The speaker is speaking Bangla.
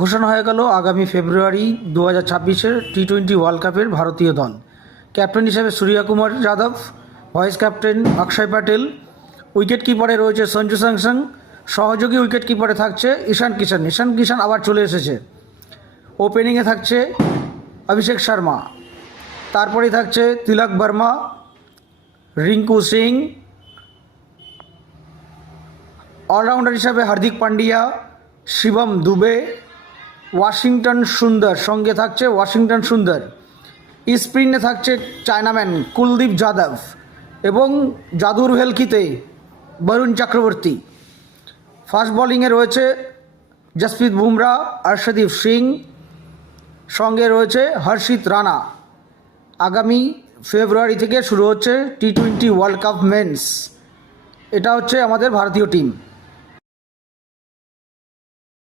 ঘোষণা হয়ে গেল আগামী ফেব্রুয়ারি 2026-এর টি-20 ওয়ার্ল্ড কাপের ভারতীয় দল। ক্যাপ্টেন হিসেবে সূর্যকুমার যাদব, ভাইস ক্যাপ্টেন অক্ষয় প্যাটেল, উইকেট কিপারে রয়েছে সঞ্জু স্যামসন, সহযোগী উইকেট কিপারে থাকছে ঈশান কিষান আবার চলে এসেছে। ওপেনিংয়ে থাকছে অভিষেক শর্মা, তারপরেই থাকছে তিলক বর্মা, রিঙ্কু সিং, অলরাউন্ডার হিসাবে হার্দিক পান্ডিয়া, শিবম দুবে, ওয়াশিংটন সুন্দর, সঙ্গে থাকছে ওয়াশিংটন সুন্দর। স্পিনে থাকছে চায়নাম্যান কুলদীপ যাদব এবং জাদুর ভেলকিতে বরুণ চক্রবর্তী। ফাস্ট বোলিংয়ে রয়েছে জসপ্রীত বুমরা, অর্শদীপ সিং, সঙ্গে রয়েছে হর্ষিত রানা। আগামী ফেব্রুয়ারি থেকে শুরু হচ্ছে টি-20 ওয়ার্ল্ড কাপ মেন্স। এটা হচ্ছে আমাদের ভারতীয় টিম।